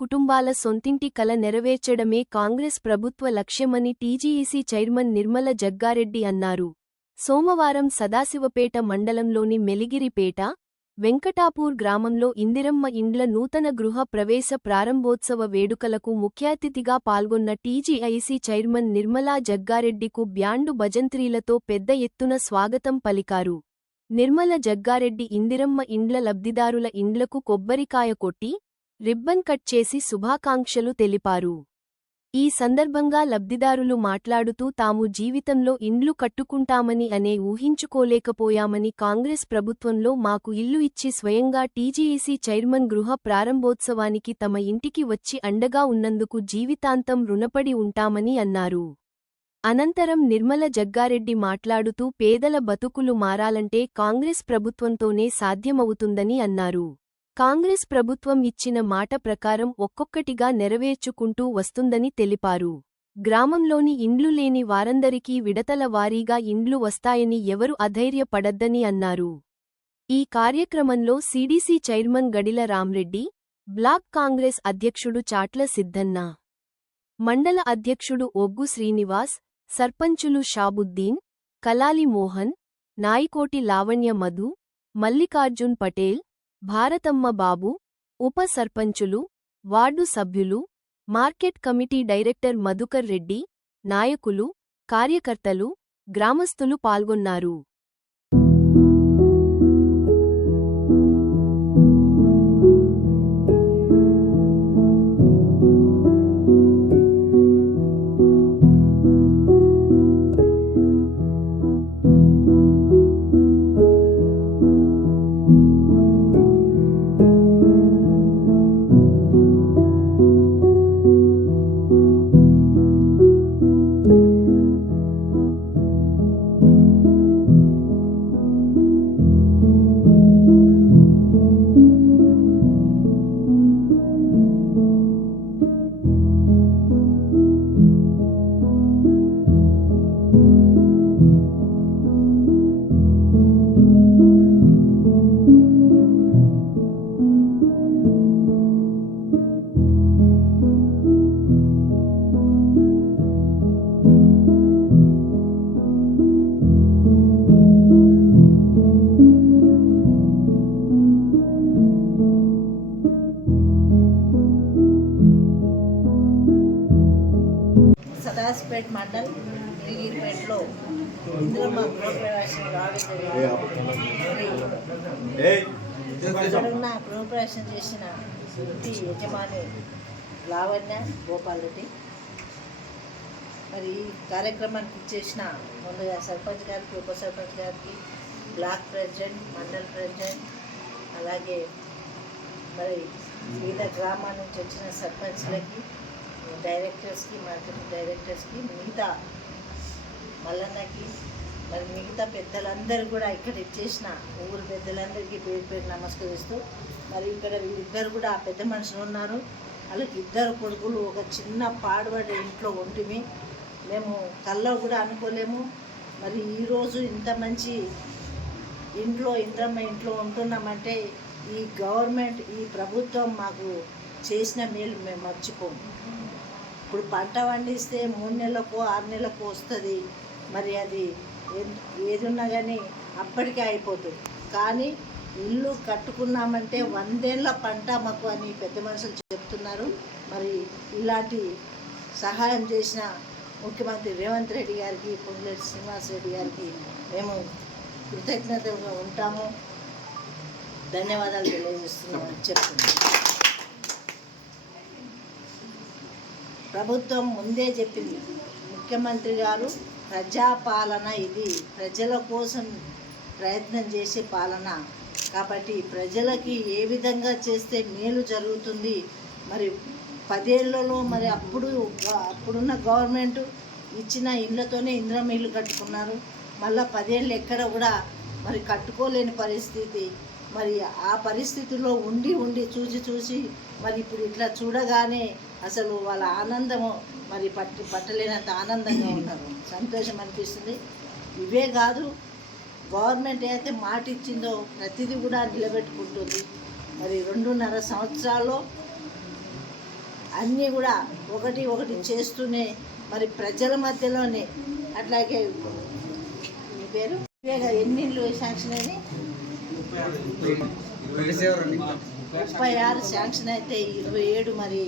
కుటుంబాల సొంతింటి కల నెరవేర్చడమే కాంగ్రెస్ ప్రభుత్వ లక్ష్యమని టీజీఈసీ చైర్మన్ నిర్మల జగ్గారెడ్డి అన్నారు. సోమవారం సదాశివపేట మండలంలోని మెలిగిరిపేట, వెంకటాపూర్ గ్రామంలో ఇందిరమ్మ ఇండ్ల నూతన గృహ ప్రవేశ ప్రారంభోత్సవ వేడుకలకు ముఖ్యాతిథిగా పాల్గొన్న టీజీఐసీ చైర్మన్ నిర్మలా జగ్గారెడ్డికు బ్యాండు భజంత్రీలతో పెద్ద ఎత్తున స్వాగతం పలికారు. నిర్మల జగ్గారెడ్డి ఇందిరమ్మ ఇండ్ల లబ్ధిదారుల ఇండ్లకు కొబ్బరికాయ కొట్టి, రిబ్బన్ కట్ చేసి శుభాకాంక్షలు తెలిపారు. ఈ సందర్భంగా లబ్ధిదారులు మాట్లాడుతూ తాము జీవితంలో ఇండ్లు కట్టుకుంటామని ఊహించుకోలేకపోయామని, కాంగ్రెస్ ప్రభుత్వంలో మాకు ఇల్లు ఇచ్చి స్వయంగా టీజీఈసీ చైర్మన్ గృహ ప్రారంభోత్సవానికి తమ ఇంటికి వచ్చి అండగా ఉన్నందుకు జీవితాంతం రుణపడి ఉంటామని అన్నారు. అనంతరం నిర్మల జగ్గారెడ్డి మాట్లాడుతూ పేదల బతుకులు మారాలంటే కాంగ్రెస్ ప్రభుత్వంతోనే సాధ్యమవుతుందని అన్నారు. కాంగ్రెస్ ప్రభుత్వం ఇచ్చిన మాట ప్రకారం ఒక్కొక్కటిగా నెరవేర్చుకుంటూ వస్తుందని తెలిపారు. గ్రామంలోని ఇండ్లు లేని వారందరికీ విడతల వారీగా ఇండ్లు వస్తాయని ఎవరు అధైర్యపడద్దని అన్నారు. ఈ కార్యక్రమంలో CDC chairman Gadila Ramreddy, block Congress అధ్యక్షుడు చాట్ల సిద్ధన్న, మండల అధ్యక్షుడు ఒగ్గు శ్రీనివాస్, సర్పంచులు షాబుద్దీన్, కలాలి మోహన్, నాయికోటి లావణ్య మధు, మల్లికార్జున్ పటేల్, భారతమ్మ బాబు, ఉప సర్పంచులు, వార్డు సభ్యులు, market committee director Madhukar Reddy, నాయకులు, కార్యకర్తలు, గ్రామస్తులు పాల్గొన్నారు. సదాశివపేట మండల్ మెలిగిరిపేటలో ఇందిరమ్మ గృహప్రవేశం ఇక్కడున్న గృహప్రవేశం చేసిన ఇంటి యజమాని లావణ్య గోపాల్ రెడ్డి. మరి ఈ కార్యక్రమానికి ఇచ్చేసిన ముందుగా సర్పంచ్ గారికి, ఉప సర్పంచ్ గారికి, బ్లాక్ ప్రెసిడెంట్, మండల్ ప్రెసిడెంట్, అలాగే మరి వివిధ గ్రామాల నుంచి వచ్చిన సర్పంచ్లకి, డైరెక్టర్స్కి, మార్కెటింగ్ డైరెక్టర్స్కి, మిగతా మల్లన్నకి, మరి మిగతా పెద్దలందరూ కూడా ఇక్కడ ఇచ్చేసిన ఊరు పెద్దలందరికీ పేరు పేరు నమస్కరిస్తూ, మరి ఇక్కడ వీళ్ళిద్దరు కూడా పెద్ద మనుషులు ఉన్నారు. వాళ్ళకి ఇద్దరు కొడుకులు, ఒక చిన్న పాడుబడి ఇంట్లో ఉంటిమి. మేము కల్లో కూడా అనుకోలేము. మరి ఈరోజు ఇంత మంచి ఇంట్లో ఇంద్రమ్మ ఇంట్లో ఉంటున్నామంటే ఈ గవర్నమెంట్, ఈ ప్రభుత్వం మాకు చేసిన మేలు మేము మర్చిపోము. ఇప్పుడు పంట పండిస్తే 3 నెలలకు 6 నెలలకు వస్తుంది. మరి అది ఏది ఉన్నా కానీ అప్పటికే అయిపోతుంది. కానీ ఇల్లు కట్టుకున్నామంటే 100 ఏళ్ళ పంట మాకు అని పెద్ద మనుషులు చెప్తున్నారు. మరి ఇలాంటి సహాయం చేసిన ముఖ్యమంత్రి రేవంత్ రెడ్డి గారికి, పొంగులేటి శ్రీనివాస్ రెడ్డి గారికి మేము కృతజ్ఞతగా ఉంటాము, ధన్యవాదాలు తెలియజేస్తున్నామని చెప్తున్నాం. ప్రభుత్వం ముందే చెప్పింది, ముఖ్యమంత్రి గారు ప్రజాపాలన, ఇది ప్రజల కోసం ప్రయత్నం చేసే పాలన. కాబట్టి ప్రజలకి ఏ విధంగా చేస్తే మేలు జరుగుతుంది. మరి 10 ఏళ్లలో మరి అప్పుడున్న గవర్నమెంట్ ఇచ్చిన ఇళ్ళతోనే ఇందిరమ్మ ఇల్లు కట్టుకున్నారు. మళ్ళీ 10 ఏళ్ళు ఎక్కడ కూడా మరి కట్టుకోలేని పరిస్థితి. మరి ఆ పరిస్థితిలో ఉండి చూసి మరి ఇప్పుడు ఇట్లా చూడగానే అసలు వాళ్ళ ఆనందము మరి పట్టలేనంత ఆనందంగా ఉన్నారు, సంతోషం అనిపిస్తుంది. ఇవే కాదు, గవర్నమెంట్ ఏదైతే మాట ఇచ్చిందో ప్రతిదీ కూడా నిలబెట్టుకుంటుంది. మరి 2.5 సంవత్సరాల్లో అన్నీ కూడా ఒకటి ఒకటి చేస్తూనే మరి ప్రజల మధ్యలోనే అట్లాగే మీ పేరు ఎన్ని ఇళ్ళు శాంక్షన్ అయింది? 36 శాంక్షన్ అయితే 27 మరి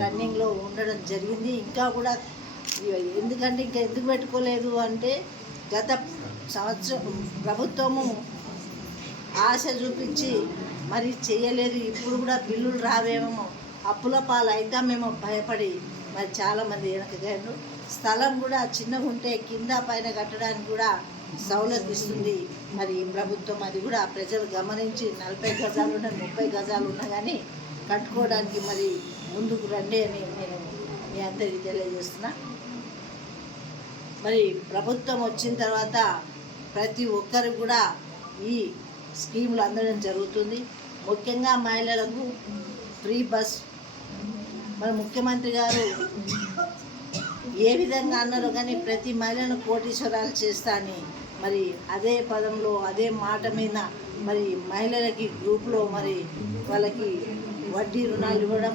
రన్నింగ్లో ఉండడం జరిగింది. ఇంకా కూడా ఎందుకంటే ఇంకా ఎందుకు పెట్టుకోలేదు అంటే గత సంవత్సరం ప్రభుత్వము ఆశ చూపించి మరి చేయలేదు. ఇప్పుడు కూడా బిల్లులు రావేమో అప్పుల పాలు అవుతామేమో భయపడి మరి చాలామంది వెనకగారు. స్థలం కూడా చిన్నగా ఉంటే కింద పైన కట్టడానికి కూడా సౌలత్ ఇస్తుంది మరి ప్రభుత్వం. అది కూడా ప్రజలు గమనించి 40 గజాలు ఉన్న 30 గజాలు ఉన్నా కానీ కట్టుకోవడానికి మరి ముందుకు రండి అని నేను మీ అందరికీ తెలియజేస్తున్నా. మరి ప్రభుత్వం వచ్చిన తర్వాత ప్రతి ఒక్కరు కూడా ఈ స్కీములు అందడం జరుగుతుంది. ముఖ్యంగా మహిళలకు ఫ్రీ బస్ మరి ముఖ్యమంత్రి గారు ఏ విధంగా అన్నారో కానీ ప్రతి మహిళను కోటీశ్వరాలు చేస్తా అని మరి అదే పదంలో అదే మాట మీద మరి మహిళలకి గ్రూప్లో మరి వాళ్ళకి వడ్డీ రుణాలు ఇవ్వడం,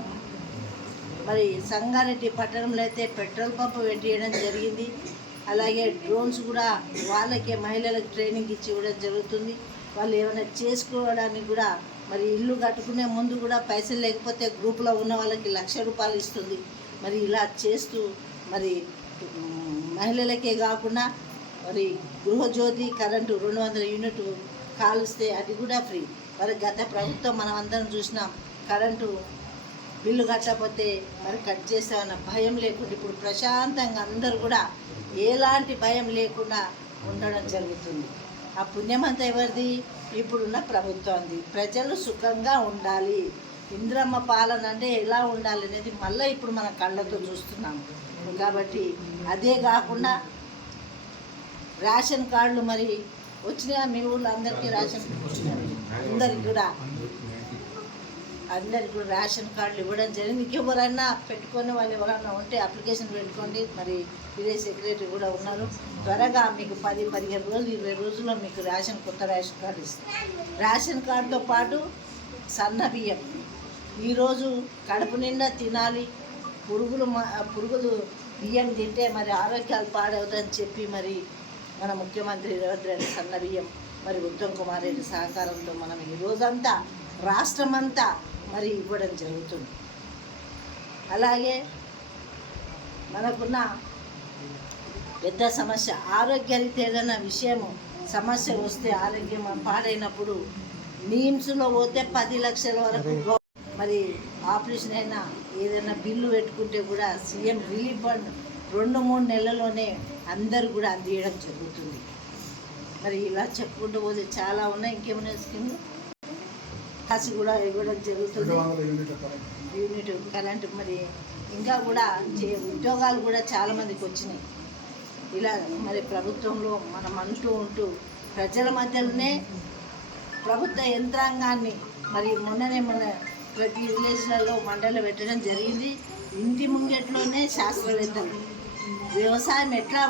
మరి సంగారెడ్డి పట్టణంలో అయితే పెట్రోల్ పంప్ పెట్టియడం జరిగింది. అలాగే డ్రోన్స్ కూడా వాళ్ళకే మహిళలకు ట్రైనింగ్ ఇచ్చి ఇవ్వడం జరుగుతుంది. వాళ్ళు ఏమైనా చేసుకోవడానికి కూడా మరి ఇల్లు కట్టుకునే ముందు కూడా పైసలు లేకపోతే గ్రూప్లో ఉన్న వాళ్ళకి 1,00,000 రూపాయలు ఇస్తుంది. మరి ఇలా చేస్తూ మరి మహిళలకే కాకుండా మరి గృహజ్యోతి కరెంటు 200 యూనిట్ కాలుస్తే అది కూడా ఫ్రీ. మరి గత ప్రభుత్వం మనం అందరం చూసినాం, కరెంటు బిల్లు కట్టకపోతే మరి కట్ చేస్తామన్న భయం లేకుండా ఇప్పుడు ప్రశాంతంగా అందరూ కూడా ఎలాంటి భయం లేకుండా ఉండడం జరుగుతుంది. ఆ పుణ్యమంతా ఎవరిది? ఇప్పుడున్న ప్రభుత్వంది. ప్రజలు సుఖంగా ఉండాలి. ఇంద్రమ్మ పాలన అంటే ఎలా ఉండాలి అనేది మళ్ళీ ఇప్పుడు మన కళ్ళతో చూస్తున్నాము. కాబట్టి అదే కాకుండా రేషన్ కార్డులు మరి వచ్చినా మీ ఊళ్ళో అందరికీ రేషన్ అందరికి కూడా రేషన్ కార్డులు ఇవ్వడం జరిగింది. ఇంకెవరైనా పెట్టుకొని వాళ్ళు ఎవరైనా ఉంటే అప్లికేషన్ పెట్టుకోండి. మరి విలేజ్ సెక్రటరీ కూడా ఉన్నారు. త్వరగా మీకు 10-15 రోజులు 20 రోజుల్లో మీకు కొత్త రేషన్ కార్డు ఇస్తారు. రేషన్ కార్డుతో పాటు సన్న బియ్యం ఈరోజు కడుపు నిండా తినాలి. పురుగులు బియ్యం తింటే మరి ఆరోగ్యాలు పాడవుతాయని చెప్పి మరి మన ముఖ్యమంత్రి రేవంత్ రెడ్డి సన్న బియ్యం మరి ఉత్తమ్ కుమార్ రెడ్డి సహకారంతో మనం ఈ రోజంతా రాష్ట్రమంతా మరి ఇవ్వడం జరుగుతుంది. అలాగే మనకున్న పెద్ద సమస్య ఆరోగ్యరీత్యా ఏదైనా సమస్య వస్తే ఆరోగ్యం పాడైనప్పుడు నీమ్స్లో పోతే 10 లక్షల వరకు మరి ఆపరేషన్ అయినా ఏదైనా బిల్లు పెట్టుకుంటే కూడా సీఎం రిలీఫ్ ఫండ్ 2-3 నెలల్లోనే అందరూ కూడా అందియడం జరుగుతుంది. మరి ఇలా చెప్పుకుంటూ పోతే చాలా ఉన్నాయి. ఇంకేమైనా స్కీమ్లు కాసి కూడా ఇవ్వడం జరుగుతుంది. యూనిట్ కరెంట్ మరి ఇంకా కూడా ఉద్యోగాలు కూడా చాలామందికి వచ్చినాయి. ఇలా మరి ప్రభుత్వంలో మనం ఉంటూ ప్రజల మధ్యలోనే ప్రభుత్వ యంత్రాంగాన్ని మరి మొన్న ప్రతి విలేజ్లలో మండలి పెట్టడం జరిగింది. ఇంటి ముంగట్లోనే శాస్త్రవేత్తలు వ్యవసాయం ఎట్లా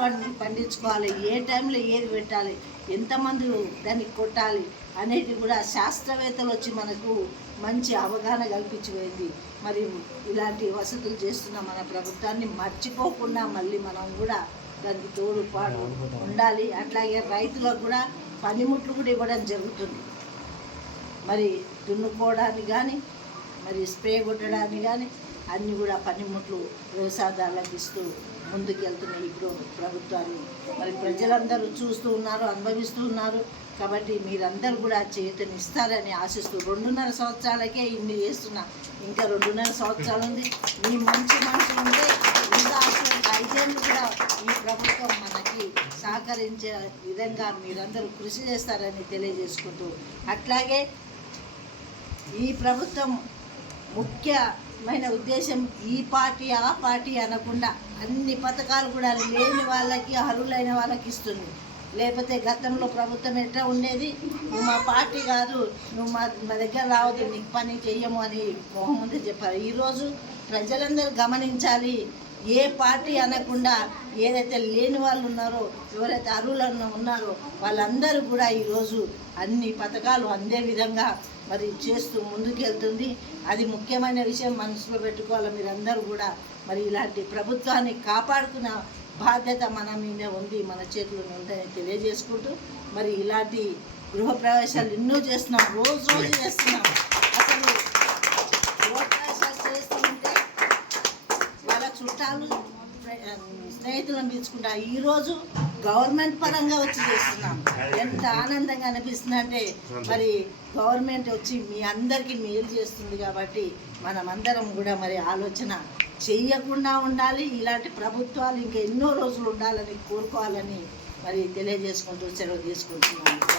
పండించుకోవాలి, ఏ టైంలో ఏది పెట్టాలి, ఎంతమంది దాన్ని కొట్టాలి అనేది కూడా శాస్త్రవేత్తలు వచ్చి మనకు మంచి అవగాహన కల్పించిపోయింది. మరి ఇలాంటి వసతులు చేస్తున్న మన ప్రభుత్వాన్ని మర్చిపోకుండా మళ్ళీ మనం కూడా దానికి తోడుపాటు ఉండాలి. అట్లాగే రైతులకు కూడా పనిముట్లు కూడా ఇవ్వడం జరుగుతుంది. మరి దున్నుకోవడానికి కానీ మరి స్ప్రే కొట్టడానికి కానీ అన్నీ కూడా పనిముట్లు వ్యవసాయదారులకు ఇస్తూ ముందుకెళ్తున్నాయి ఇప్పుడు ప్రభుత్వాన్ని. మరి ప్రజలందరూ చూస్తూ ఉన్నారు, అనుభవిస్తూ ఉన్నారు. కాబట్టి మీరందరూ కూడా చేతనిస్తారని ఆశిస్తూ 2.5 సంవత్సరాలకే ఇన్ని చేస్తున్నా, ఇంకా 2.5 సంవత్సరాలు ఉంది. మీ మంచి మనసు ఉంటే ఇంకా 5 ఏళ్ళు కూడా ఈ ప్రభుత్వం మనకి సహకరించే విధంగా మీరందరూ కృషి చేస్తారని తెలియజేసుకుంటూ, అట్లాగే ఈ ప్రభుత్వం ముఖ్యమైన ఉద్దేశం ఈ పార్టీ ఆ పార్టీ అనకుండా అన్ని పథకాలు కూడా లేని వాళ్ళకి అర్హులైన వాళ్ళకి ఇస్తుంది. లేకపోతే గతంలో ప్రభుత్వం ఎట్లా ఉండేది, నువ్వు మా పార్టీ కాదు, నువ్వు మా దగ్గర రావద్దు, నీకు పని చెయ్యము అని మొహం ముందు చెప్పారు. ఈరోజు ప్రజలందరూ గమనించాలి, ఏ పార్టీ అనకుండా ఏదైతే లేని వాళ్ళు ఉన్నారో, ఎవరైతే అర్హులను ఉన్నారో వాళ్ళందరూ కూడా ఈరోజు అన్ని పథకాలు అందే విధంగా మరి చేస్తూ ముందుకెళ్తుంది. అది ముఖ్యమైన విషయం మనసులో పెట్టుకోవాలి మీరందరూ కూడా. మరి ఇలాంటి ప్రభుత్వాన్ని కాపాడుకున్న బాధ్యత మన మీద ఉంది, మన చేతిలో ఉందని తెలియజేసుకుంటూ, మరి ఇలాంటి గృహప్రవేశాలు ఎన్నో చేస్తున్నాం, రోజు చేస్తున్నాం. అసలు గృహప్రవేశాలు చేస్తుంటే వాళ్ళ చుట్టాలు స్నేహితులను పిలుచుకుంటాం. ఈరోజు గవర్నమెంట్ పరంగా వచ్చి చేస్తున్నాం. ఎంత ఆనందంగా అనిపిస్తుంది అంటే మరి గవర్నమెంట్ వచ్చి మీ అందరికీ మేలు చేస్తుంది కాబట్టి మనమందరం కూడా మరి ఆలోచన చెయ్యకుండా ఉండాలి. ఇలాంటి ప్రభుత్వాలు ఇంకా ఎన్నో రోజులు ఉండాలని కోరుకోవాలని మరి తెలియజేసుకుంటూ సెలవు తీసుకుంటున్నాను.